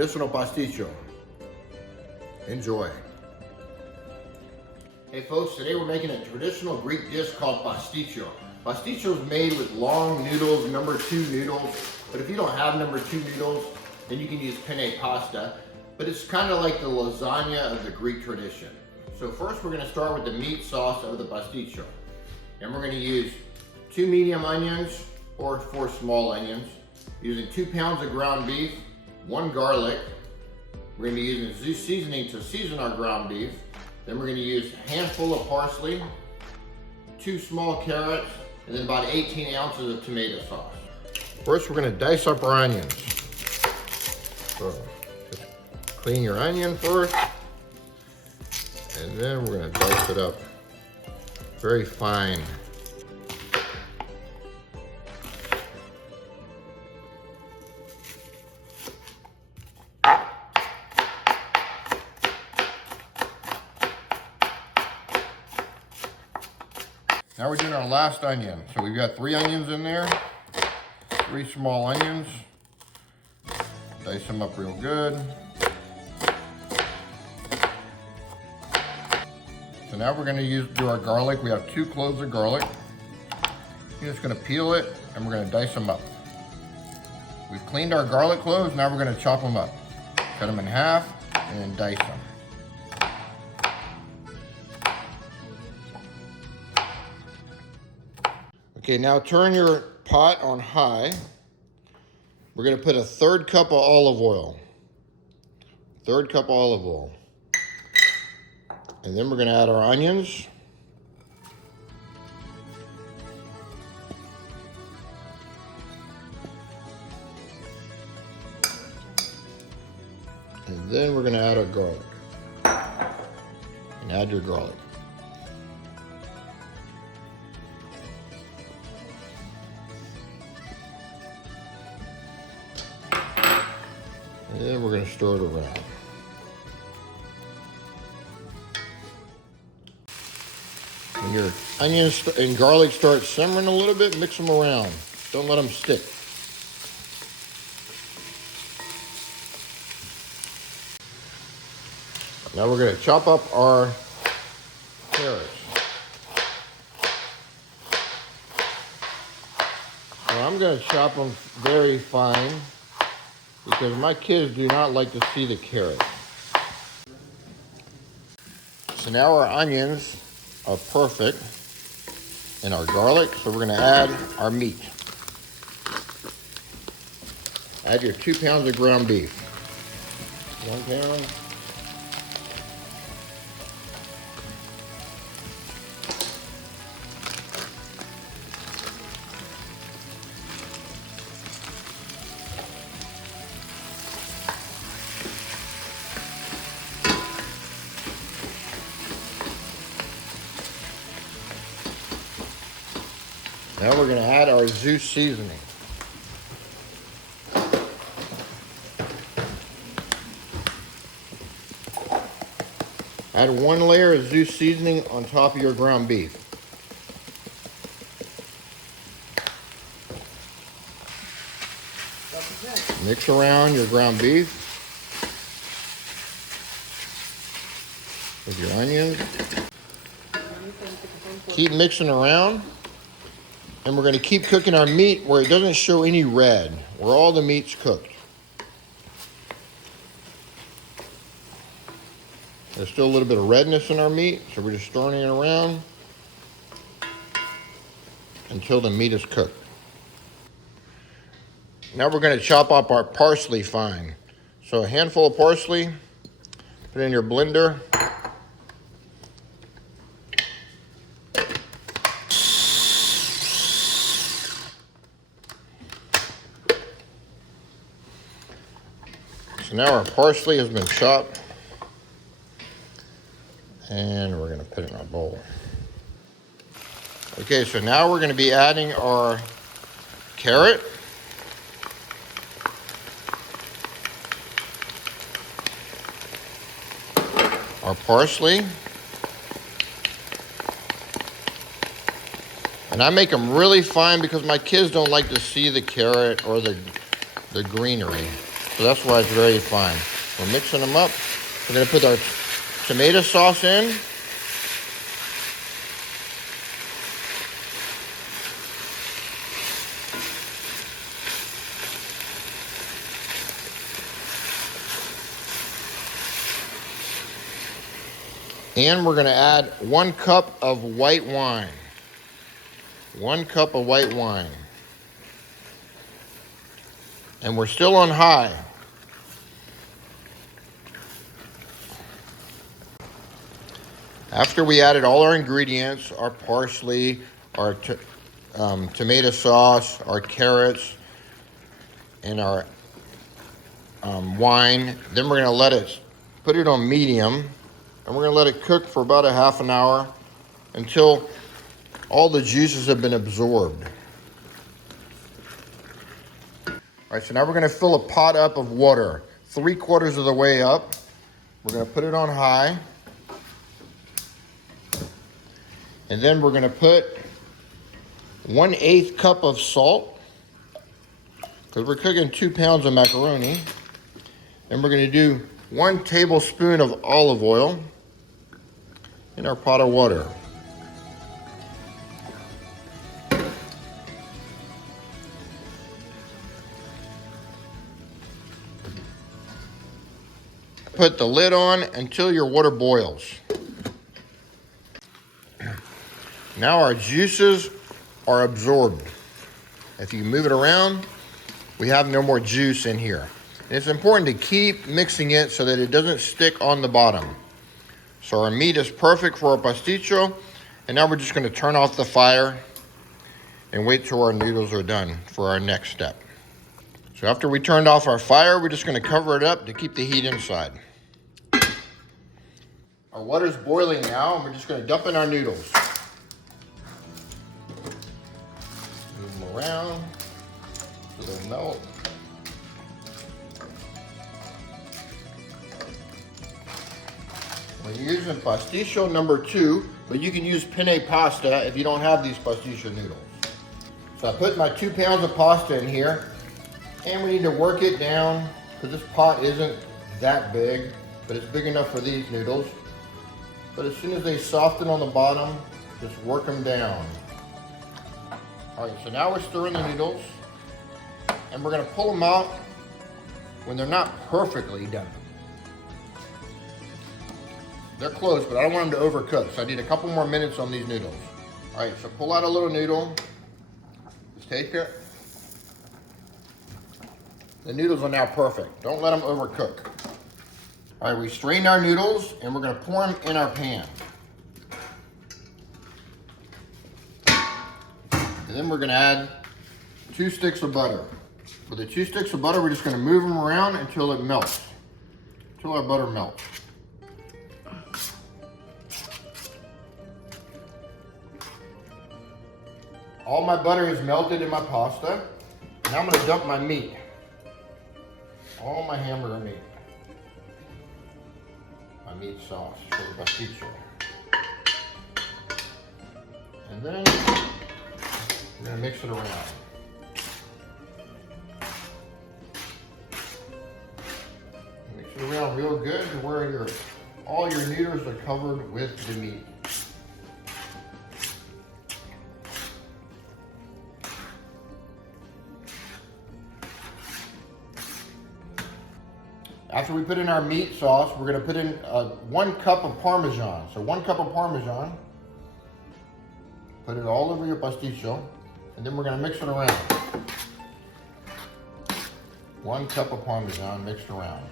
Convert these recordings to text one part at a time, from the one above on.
Traditional Pastitsio. Enjoy. Hey folks, today we're making a traditional Greek dish called Pastitsio. Pastitsio is made with long noodles, number 2 noodles, but if you don't have number 2 noodles, then you can use penne pasta, but it's kind of like the lasagna of the Greek tradition. So first we're going to start with the meat sauce of the Pastitsio. And we're going to use 2 medium onions or 4 small onions, using 2 pounds of ground beef, 1 garlic. We're going to be using Zeus Seasoning to season our ground beef. Then we're going to use a handful of parsley, 2 small carrots, and then about 18 ounces of tomato sauce. First, we're going to dice up our onions. So, just clean your onion first, and then we're going to dice it up very fine. Now we're doing our last onion. So we've got 3 onions in there, 3 small onions. Dice them up real good. So now we're gonna do our garlic. We have 2 cloves of garlic. You're just gonna peel it and we're gonna dice them up. We've cleaned our garlic cloves, now we're gonna chop them up. Cut them in half and then dice them. Okay, now turn your pot on high. We're gonna put a 1/3 cup of olive oil. 1/3 cup of olive oil. And then we're gonna add our onions. And then we're gonna add our garlic. And add your garlic. And then we're going to stir it around. When your onions and garlic start simmering a little bit, mix them around. Don't let them stick. Now we're going to chop up our carrots. So I'm going to chop them very fine, because my kids do not like to see the carrot. So now our onions are perfect and our garlic, so we're gonna add our meat. Add your 2 pounds of ground beef. 1 pound. Now we're going to add our Zeus Seasoning. Add 1 layer of Zeus Seasoning on top of your ground beef. Mix around your ground beef with your onions. Keep mixing around. And we're going to keep cooking our meat where it doesn't show any red, where all the meat's cooked. There's still a little bit of redness in our meat, so we're just stirring it around until the meat is cooked. Now we're going to chop up our parsley fine. So a handful of parsley, put it in your blender. So now our parsley has been chopped, and we're going to put it in our bowl. Okay, so now we're going to be adding our carrot, our parsley, and I make them really fine because my kids don't like to see the carrot or the greenery. so that's why it's very fine. We're mixing them up. We're gonna put our tomato sauce in. And we're gonna add 1 cup of white wine. 1 cup of white wine. And we're still on high. After we added all our ingredients, our parsley, our tomato sauce, our carrots, and our wine, then we're gonna put it on medium, and we're gonna let it cook for about a half an hour until all the juices have been absorbed. All right, so now we're gonna fill a pot up of water, 3/4 of the way up. We're gonna put it on high. And then we're gonna put 1/8 cup of salt, because we're cooking 2 pounds of macaroni. And we're gonna do 1 tablespoon of olive oil in our pot of water. Put the lid on until your water boils. Now our juices are absorbed. If you move it around, we have no more juice in here. And it's important to keep mixing it so that it doesn't stick on the bottom. So our meat is perfect for our pasticcio. And now we're just gonna turn off the fire and wait till our noodles are done for our next step. So after we turned off our fire, we're just gonna cover it up to keep the heat inside. Our water's boiling now, and we're just gonna dump in our noodles. Move them around so they melt. We're using Pasticio #2, but you can use penne pasta if you don't have these Pasticio noodles. So I put my 2 pounds of pasta in here, and we need to work it down because this pot isn't that big, but it's big enough for these noodles. But as soon as they soften on the bottom, just work them down. All right, so now we're stirring the noodles, and we're gonna pull them out when they're not perfectly done. They're close, but I don't want them to overcook, so I need a couple more minutes on these noodles. All right, so pull out a little noodle. Just take it. The noodles are now perfect. Don't let them overcook. All right, we strained our noodles, and we're gonna pour them in our pan. And then we're gonna add 2 sticks of butter. With the 2 sticks of butter, we're just gonna move them around until it melts, until our butter melts. All my butter is melted in my pasta. Now I'm gonna dump my meat. All my hamburger meat. My meat sauce for the Pasticio. And then we're gonna mix it around. Mix it around real good to where all your noodles are covered with the meat. After we put in our meat sauce, we're gonna put in 1 cup of Parmesan. So 1 cup of Parmesan. Put it all over your Pasticio, and then we're gonna mix it around. 1 cup of Parmesan mixed around.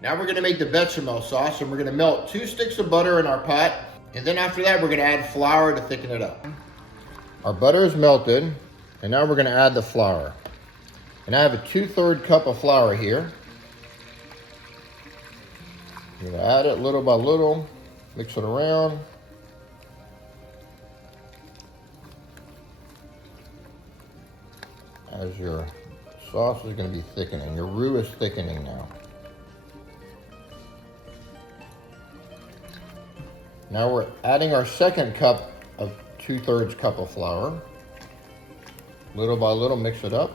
Now we're gonna make the Béchamel sauce, and we're gonna melt 2 sticks of butter in our pot, and then after that, we're gonna add flour to thicken it up. Our butter is melted, and now we're gonna add the flour. And I have a 2/3 cup of flour here. I'm gonna add it little by little, mix it around. As your sauce is gonna be thickening, your roux is thickening now. Now we're adding our 2nd cup of 2/3 cup of flour. Little by little, mix it up.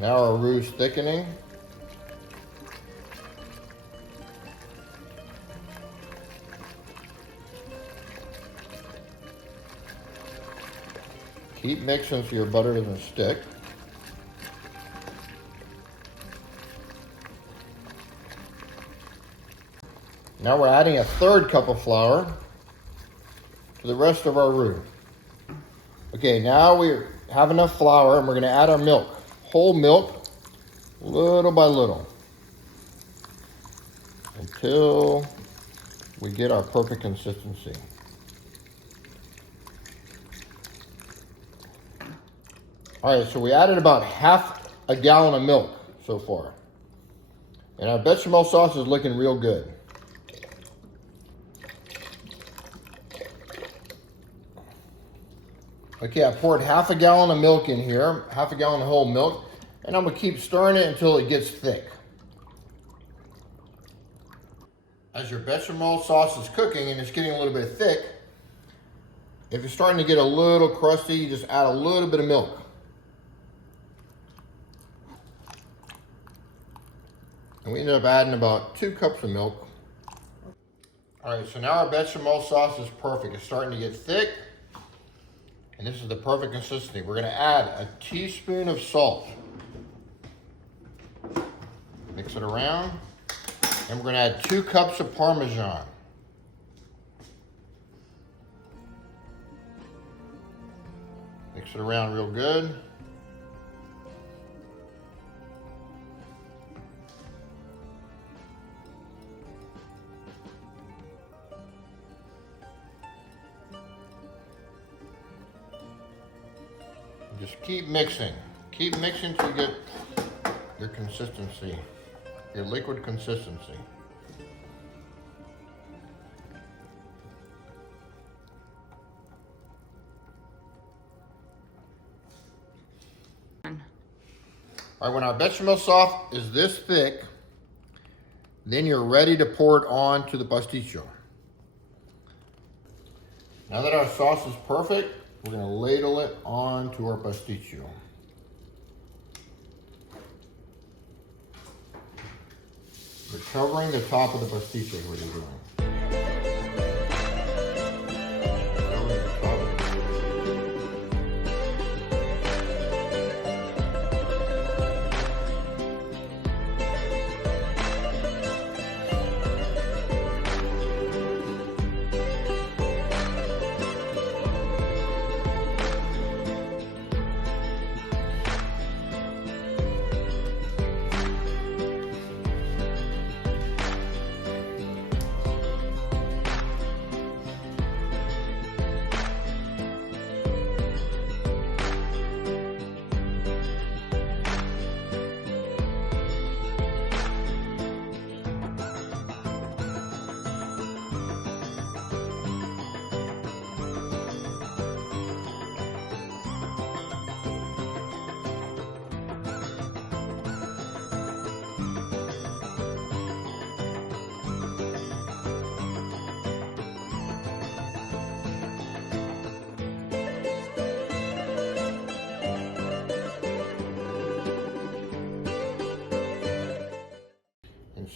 Now our roux is thickening. Keep mixing so your butter doesn't stick. Now we're adding a third cup of flour to the rest of our roux. Okay, now we have enough flour and we're gonna add our milk. Whole milk, little by little, until we get our perfect consistency. All right, so we added about half a gallon of milk so far. And our bechamel sauce is looking real good. Okay, I poured half a gallon of milk in here, half a gallon of whole milk, and I'm gonna keep stirring it until it gets thick. As your bechamel sauce is cooking and it's getting a little bit thick, if it's starting to get a little crusty, you just add a little bit of milk. And we ended up adding about 2 cups of milk. All right, so now our bechamel sauce is perfect. It's starting to get thick. And this is the perfect consistency. We're gonna add a teaspoon of salt. Mix it around. And we're gonna add 2 cups of Parmesan. Mix it around real good. Just keep mixing. Keep mixing till you get your consistency, your liquid consistency. All right, when our bechamel sauce is this thick, then you're ready to pour it on to the pasticcio. Now that our sauce is perfect, we're going to ladle it onto our pasticcio. We're covering the top of the pasticcio is what you're doing.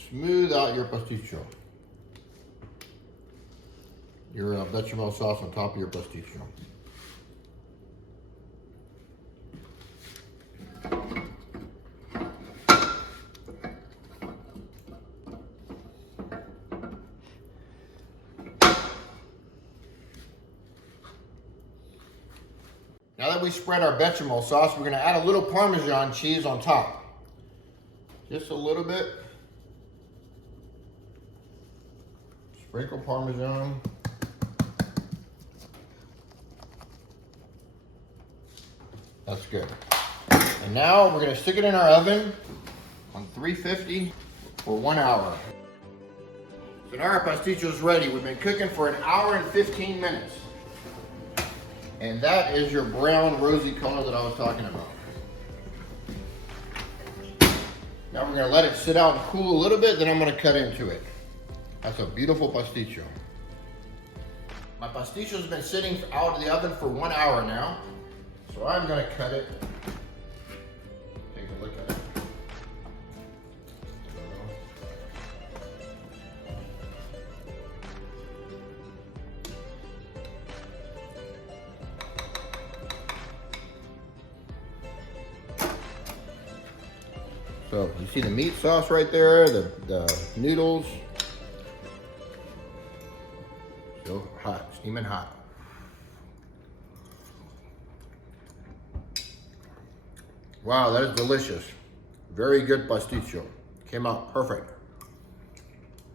Smooth out your pasticcio. Your bechamel sauce on top of your pasticcio. Now that we spread our bechamel sauce, we're going to add a little Parmesan cheese on top. Just a little bit. Sprinkle Parmesan. That's good. And now we're going to stick it in our oven on 350 for 1 hour. So now our pasticcio is ready. We've been cooking for 1 hour and 15 minutes. And that is your brown rosy color that I was talking about. Now we're going to let it sit out and cool a little bit, then I'm going to cut into it. That's a beautiful pasticcio. My pasticcio has been sitting out of the oven for 1 hour now. So I'm going to cut it. Take a look So you see the meat sauce right there, the noodles. Still hot, steaming hot. Wow, that is delicious. Very good pasticcio. Came out perfect.